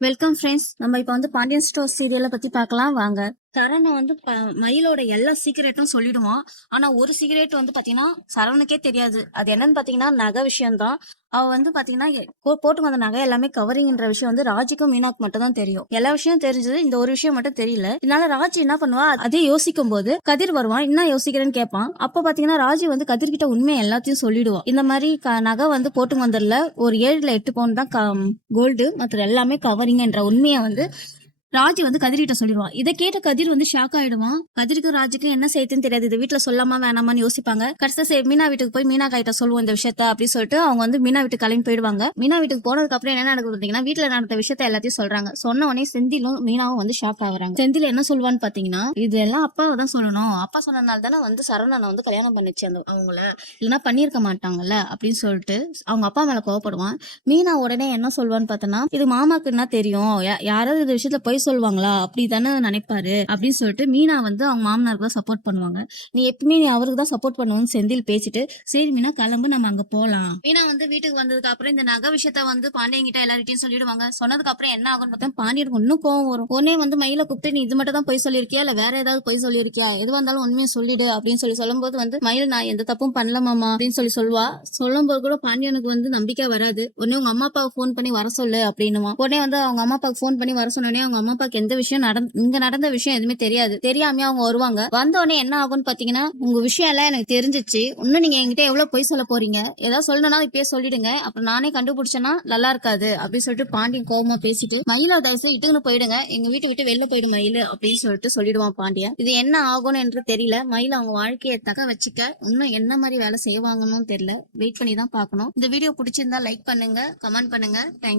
Welcome friends. நம்ம இப்ப வந்து பாண்டியன் ஸ்டோர் சீரியலை பத்தி பார்க்கலாம் வாங்க. சரவணன் வந்து மயிலோட எல்லா சீக்கிரட்டும் சொல்லிடுவான். ஆனா ஒரு சீக்கிரட் வந்து பாத்தீங்கன்னா சரவணுக்கே தெரியாது. அது என்னன்னு பாத்தீங்கன்னா நகை விஷயம் தான். அவ வந்து பாத்தீங்கன்னா போட்டு வந்த நகை எல்லாமே கவரிங்ன்ற விஷயம் வந்து ராஜிக்கும் மீனாக்கு மட்டும் தான் தெரியும். எல்லா விஷயம் தெரிஞ்சது, இந்த ஒரு விஷயம் மட்டும் தெரியல. இதனால ராஜி என்ன பண்ணுவா, அதே யோசிக்கும் போது கதிர் வருவான். என்ன யோசிக்கிறேன்னு கேட்பான். அப்ப பாத்தீங்கன்னா ராஜி வந்து கதிர் கிட்ட உண்மையை எல்லாத்தையும் சொல்லிடுவான். இந்த மாதிரி நகை வந்து போட்டு வந்ததுல ஒரு 7-8 பவுன் தான் கோல்டு, மற்ற எல்லாமே கவரிங் என்ற உண்மையை வந்து ராஜி வந்து கதிர்கிட்ட சொல்லிடுவான். இதை கேட்ட கதிர் வந்து ஷாக் ஆயிடுவான். கதிருக்கு ராஜுக்கு என்ன செய்யுதுன்னு தெரியாது. இது வீட்டுல சொல்லாமா வேணாமான்னு யோசிப்பாங்க. கடைசியா மீனா வீட்டுக்கு போய் மீனா கிட்ட சொல்லுவோம் இந்த விஷயத்த அப்படின்னு சொல்லிட்டு அவங்க வந்து மீனா வீட்டுக்கு கிளம்பி போயிடுவாங்க. மீனா வீட்டுக்கு போனதுக்கு அப்புறம் என்ன நடக்குது பாத்தீங்கன்னா, வீட்டுல நடந்த விஷயத்த எல்லாத்தையும் சொல்றாங்க. சொன்ன உடனே செந்திலும் மீனாவும் வந்து ஷாக் ஆகுறாங்க. செந்தில் என்ன சொல்லுவான்னு பாத்தீங்கன்னா, இது எல்லாம் அப்பாவை தான் சொல்லணும். அப்பா சொன்னனால தானே வந்து சரவணனை வந்து கல்யாணம் பண்ணிச்சு அந்த அவங்கள, இல்லைன்னா பண்ணிருக்க மாட்டாங்கல்ல அப்படின்னு சொல்லிட்டு அவங்க அப்பா மேல கோவப்படுவான். மீனா உடனே என்ன சொல்வான்னு பார்த்தோன்னா, இது மாமாக்கு என்ன தெரியும், யாராவது இந்த விஷயத்துல போய் சொல்லுவாங்களா அப்படி தானே நினைப்பாரு அப்படின்னு சொல்லிட்டு மீனா வந்து அவங்க மாமனாருக்கு தான் சப்போர்ட் பண்ணுவாங்க. நீ எப்பவுமே நீ அவருக்கு தான் சப்போர்ட் பண்ணுவோம்னு செந்தில் பேசிட்டு, சரி மீனா கிளம்பு நம்ம அங்க போலாம். மீனா வந்து வீட்டுக்கு வந்ததுக்கு அப்புறம் இந்த நகை விஷயத்த வந்து பாண்டியன் கிட்ட எல்லார்கிட்டையும் சொல்லிடுவாங்க. சொன்னதுக்கு அப்புறம் என்ன ஆகும்னு பார்த்தா பாண்டியனுக்கு இன்னும் கோவம் வரும். உடனே வந்து மயில கூப்பிட்டு நீ இது மட்டும் தான் போய் சொல்லியிருக்கியா இல்ல வேற ஏதாவது போய் சொல்லியிருக்கியா, எதுவா இருந்தாலும் உண்மையை சொல்லிடு அப்படின்னு சொல்லும்போது வந்து மயில் நான் எந்த தப்பும் பண்ணல மாமா அப்படின்னு சொல்லுவா. சொல்லும்போது கூட பாண்டியனுக்கு வந்து நம்பிக்கை வராது. உடனே உங்க அம்மா அப்பாவுக்கு போன் பண்ணி வர சொல்லு அப்படின்னுமா. உடனே வந்து அவங்க அம்மா அப்பாவுக்கு போன் பண்ணி வர சொன்னோடனே அவங்க அம்மா அப்பாவுக்கு எந்த விஷயம் இங்க நடந்த விஷயம் எதுவுமே தெரியாது. தெரியாம அவங்க வருவாங்க. வந்த உடனே என்ன ஆகும்னு பாத்தீங்கன்னா, உங்க விஷயம் எல்லாம் எனக்கு தெரிஞ்சிச்சு, இன்னும் நீங்க என்கிட்ட எவ்வளவு பொய் சொல்ல போறீங்க, ஏதாவது சொல்லணும்னா இப்பயே சொல்லிடுங்க, அப்புறம் நானே கண்டுபிடிச்சேன்னா நல்லா இருக்காது அப்படின்னு சொல்லிட்டு பாண்டியன் கோவமா பேசிட்டு, மயில தயவுசு இட்டுன்னு போயிடுங்க, எங்க வீட்டை விட்டு வெளில போயிடும் மயிலு அப்படின்னு சொல்லிட்டு சொல்லிடுவான் பாண்டியன். இது என்ன ஆகும்னு என்று தெரியல. மயில அவங்க வாழ்க்கையை தக்க வச்சுக்க இன்னும் என்ன மாதிரி வேலை செய்வாங்கன்னு தெரியல. வெயிட் பண்ணி தான் பார்க்கணும். இந்த வீடியோ பிடிச்சிருந்தா லைக் பண்ணுங்க, கமெண்ட் பண்ணுங்க. தேங்க்யூ.